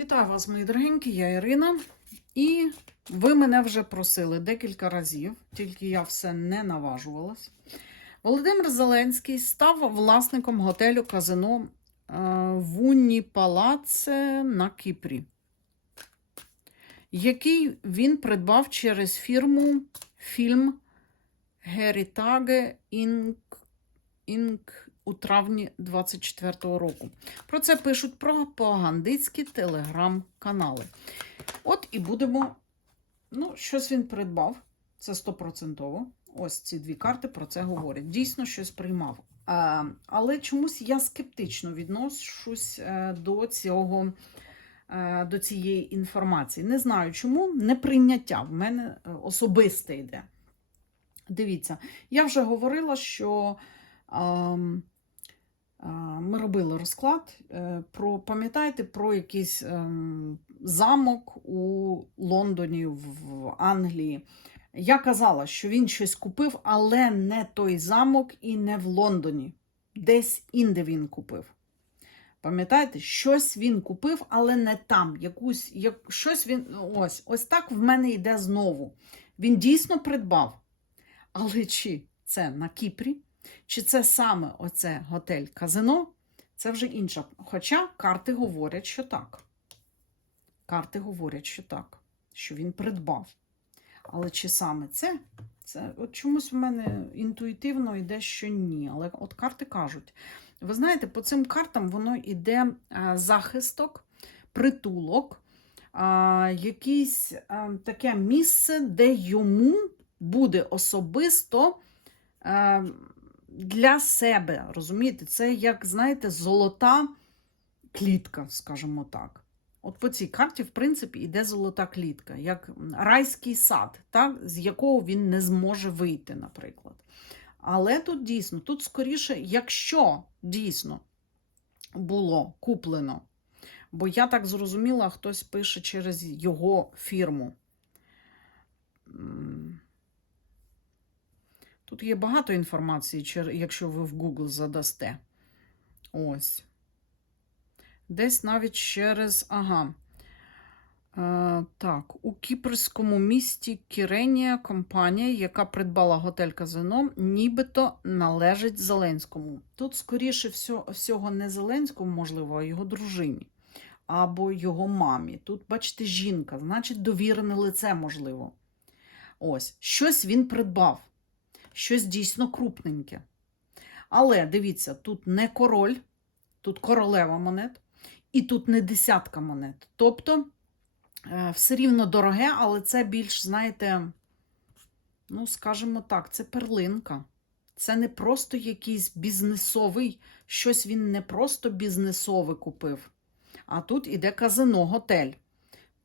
Вітаю вас, мої дорогенькі, я Ірина. І ви мене вже просили декілька разів, тільки я все не наважувалась. Володимир Зеленський став власником готелю казино е, в Унні Палаце на Кіпрі, який він придбав через фірму фільм Inc. Inc. у травні 24-го року. Про це пишуть пропагандистські телеграм-канали. От і будемо. Ну, щось він придбав, це стопроцентово. Ось ці дві карти про це говорять. Дійсно, щось приймав. А, але чомусь я скептично відношусь е, до цього. е, До цієї інформації. Не знаю чому, неприйняття в мене е, особисте йде. Дивіться, я вже говорила, що ем, ми робили розклад. е, Про, пам'ятаєте про якийсь ем, замок у Лондоні, в Англії. Я казала, що він щось купив, але не той замок і не в Лондоні. Десь інде він купив. Пам'ятаєте, щось він купив, але не там. Якусь, як, щось він, ось, ось так в мене йде знову. Він дійсно придбав. Але чи це на Кіпрі, чи це саме оце готель казино, це вже інша. Хоча карти говорять, що так. Карти говорять, що так, що він придбав. Але чи саме це? Це от чомусь в мене інтуїтивно йде, що ні. Але от карти кажуть. Ви знаєте, по цим картам воно йде захисток, притулок, якесь таке місце, де йому буде особисто а, для себе. Розумієте, це як, знаєте, золота клітка, скажімо так. От по цій карті, в принципі, йде золота клітка, як райський сад, так, з якого він не зможе вийти, наприклад. Але тут дійсно, тут скоріше, якщо дійсно було куплено, бо я так зрозуміла, хтось пише через його фірму. Тут є багато інформації, якщо ви в Google задасте. Ось. Десь навіть через. Ага. Е, так, у кіпрському місті Кіренія компанія, яка придбала готель казино, нібито належить Зеленському. Тут, скоріше всього, не Зеленському, можливо, а його дружині або його мамі. Тут, бачите, жінка, значить, довірене лице, можливо. Ось, щось він придбав, щось дійсно крупненьке. Але дивіться, тут не король, тут королева монет, і тут не десятка монет. Тобто е, все рівно дороге, але це більш, знаєте, ну, скажімо так, це перлинка. Це не просто якийсь бізнесовий, щось він не просто бізнесове купив. А тут іде казино, готель.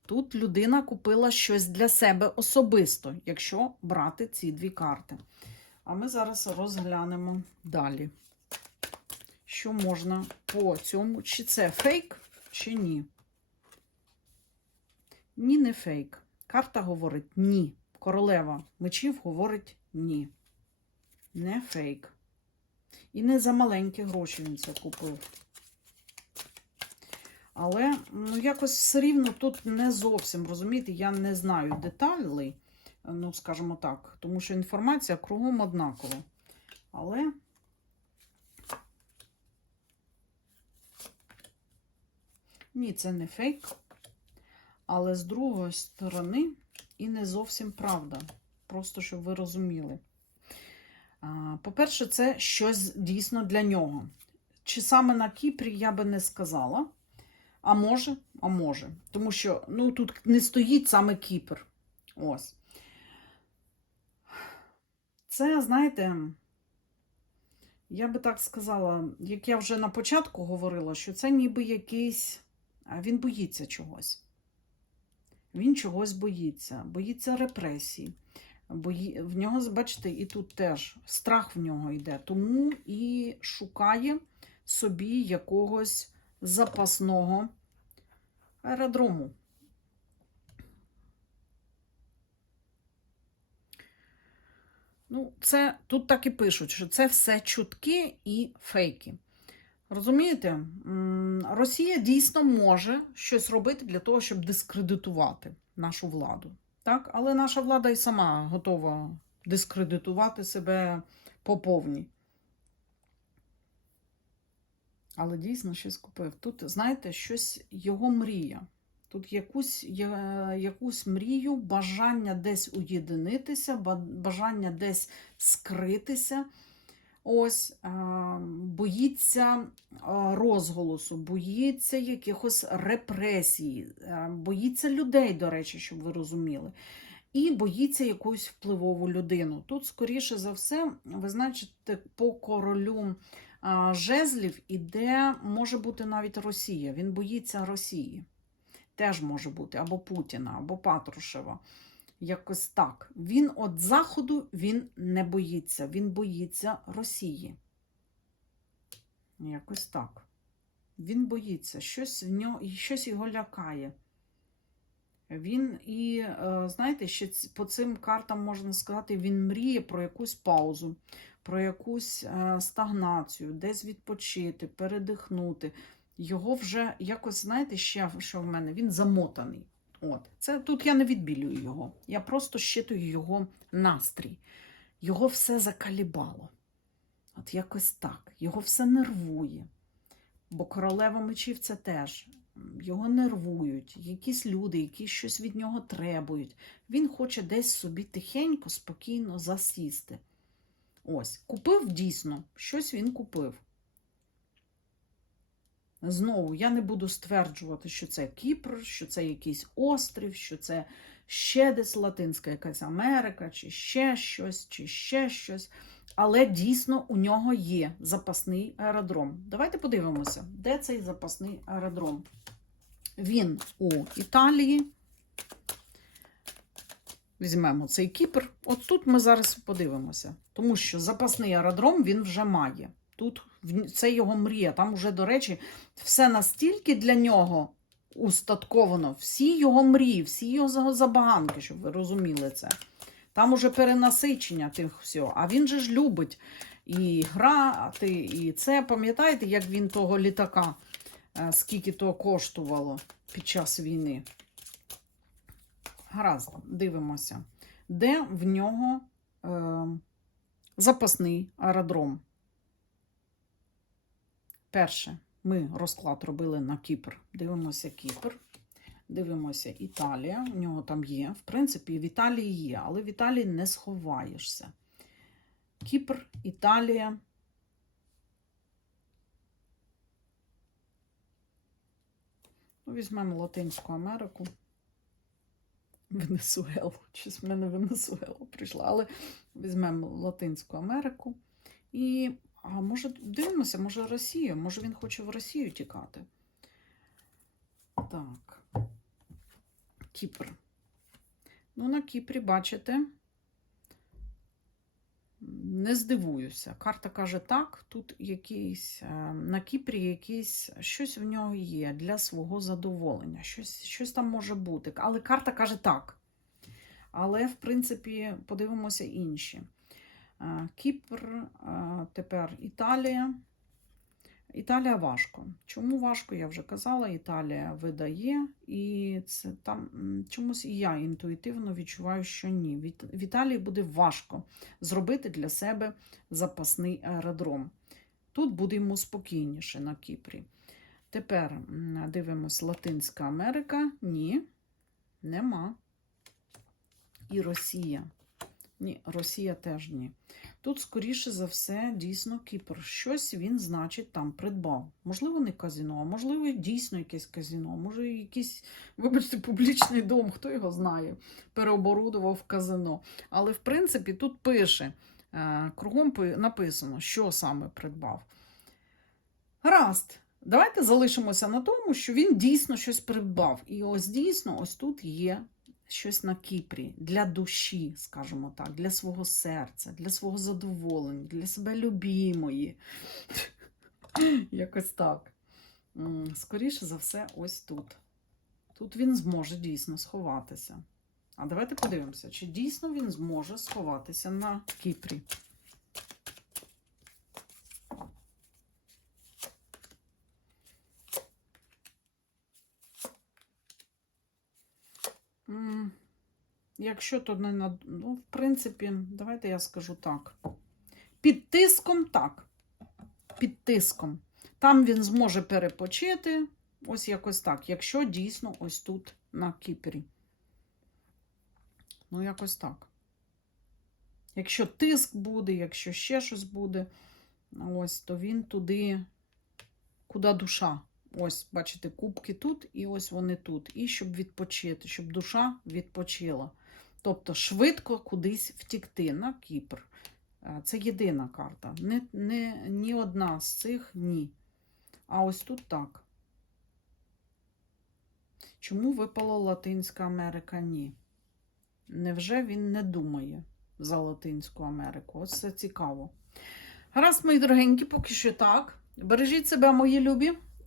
Тут людина купила щось для себе особисто, якщо брати ці дві карти. А ми зараз розглянемо далі. Що можна по цьому? Чи це фейк, чи ні? Ні, не фейк. Карта говорить ні. Королева мечів говорить ні. Не фейк. І не за маленькі гроші він це купив. Але ну, якось все рівно тут не зовсім розумієте, я не знаю деталей, ну, скажімо так, тому що інформація кругом однакова. Але ні, це не фейк. Але з другої сторони і не зовсім правда. Просто щоб ви розуміли. По-перше, це щось дійсно для нього. Чи саме на Кіпрі я би не сказала. А може, а може. Тому що ну, тут не стоїть саме Кіпр. Ось. Це, знаєте, я би так сказала, як я вже на початку говорила, що це ніби якийсь. Він боїться чогось. Він чогось боїться, боїться репресій. Бої... В нього, бачите, і тут теж страх в нього йде. Тому і шукає собі якогось запасного аеродрому. Ну, це тут так і пишуть, що це все чутки і фейки. Розумієте, Росія дійсно може щось робити для того, щоб дискредитувати нашу владу. Так? Але наша влада і сама готова дискредитувати себе по повній. Але дійсно щось купив. Тут, знаєте, щось його мрія. Тут якусь, я- якусь мрію, бажання десь уєдинитися, бажання десь скритися. Ось боїться розголосу, боїться якихось репресій, боїться людей, до речі, щоб ви розуміли. І боїться якусь впливову людину. Тут, скоріше за все, ви знаєте, по королю жезлів іде, може бути навіть Росія. Він боїться Росії. Теж може бути або Путіна, або Патрушева. Якось так. Він от Заходу він не боїться. Він боїться Росії. Якось так. Він боїться, щось в нього, щось його лякає. Він і, е, знаєте, ще по цим картам можна сказати, він мріє про якусь паузу, про якусь е, стагнацію, десь відпочити, передихнути. Його вже якось, знаєте, ще що в мене? Він замотаний. От. Це тут я не відбілюю його. Я просто щитую його настрій. Його все закалібало. От якось так. Його все нервує. Бо королева мечів це теж. Його нервують, якісь люди, які щось від нього требують. Він хоче десь собі тихенько, спокійно засісти. Ось, купив дійсно, щось він купив. Знову, я не буду стверджувати, що це Кіпр, що це якийсь острів, що це ще десь Латинська якась Америка, чи ще щось, чи ще щось. Але дійсно у нього є запасний аеродром. Давайте подивимося, де цей запасний аеродром. Він у Італії. Візьмемо цей Кіпр. От тут ми зараз подивимося. Тому що запасний аеродром він вже має. Тут це його мрія. Там уже, до речі, все настільки для нього устатковано, всі його мрії, всі його забаганки, щоб ви розуміли це. Там уже перенасичення тих всього. А він же ж любить і грати, і це. Пам'ятаєте, як він того літака, е, скільки то коштувало під час війни? Гаразд, дивимося, де в нього е, запасний аеродром. Перше, ми розклад робили на Кіпр. Дивимося Кіпр. Дивимося Італія. У нього там є. В принципі, в Італії є, але в Італії не сховаєшся. Кіпр, Італія. Ну, візьмемо Латинську Америку. Венесуелу. Щось в мене Венесуела прийшла. Але візьмемо Латинську Америку. І, а може, дивимося, може Росію. Може він хоче в Росію тікати. Так. Кіпр. Ну, на Кіпрі, бачите, не здивуюся. Карта каже так, тут якийсь, е, на Кіпрі якийсь, щось в нього є для свого задоволення. Щось, щось там може бути. Але карта каже так. Але, в принципі, подивимося інші. Е, Кіпр, е, тепер Італія. Італія важко. Чому важко? Я вже казала, Італія видає, і це там чомусь і я інтуїтивно відчуваю, що ні. В Італії буде важко зробити для себе запасний аеродром. Тут буде йому спокійніше на Кіпрі. Тепер дивимось Латинська Америка. Ні, нема. І Росія. Ні, Росія теж ні. Тут, скоріше за все, дійсно Кіпр. Щось він, значить, там придбав. Можливо, не казино, а можливо, дійсно якесь казино, може, якийсь, вибачте, публічний дом, хто його знає, переоборудував казино. Але, в принципі, тут пише, е, кругом написано, що саме придбав. Гаразд. Давайте залишимося на тому, що він дійсно щось придбав. І ось дійсно, ось тут є щось на Кіпрі для душі, скажімо так, для свого серця, для свого задоволення, для себе любімої. Якось так. Скоріше за все, ось тут. Тут він зможе дійсно сховатися. А давайте подивимося, чи дійсно він зможе сховатися на Кіпрі. Якщо то не на. Ну, в принципі, давайте я скажу так. Під тиском так. Під тиском. Там він зможе перепочити. Ось якось так. Якщо дійсно ось тут на Кіпрі. Ну, якось так. Якщо тиск буде, якщо ще щось буде, ось, то він туди, куди душа. Ось, бачите, кубки тут, і ось вони тут. І щоб відпочити, щоб душа відпочила. Тобто швидко кудись втікти на Кіпр. Е, Це єдина карта. Не, не, ні одна з цих ні. А ось тут так. Чому випала Латинська Америка? Ні. Невже він не думає за Латинську Америку? Ось це цікаво. Гаразд, мої дорогенькі, поки що так. Бережіть себе, мої любі,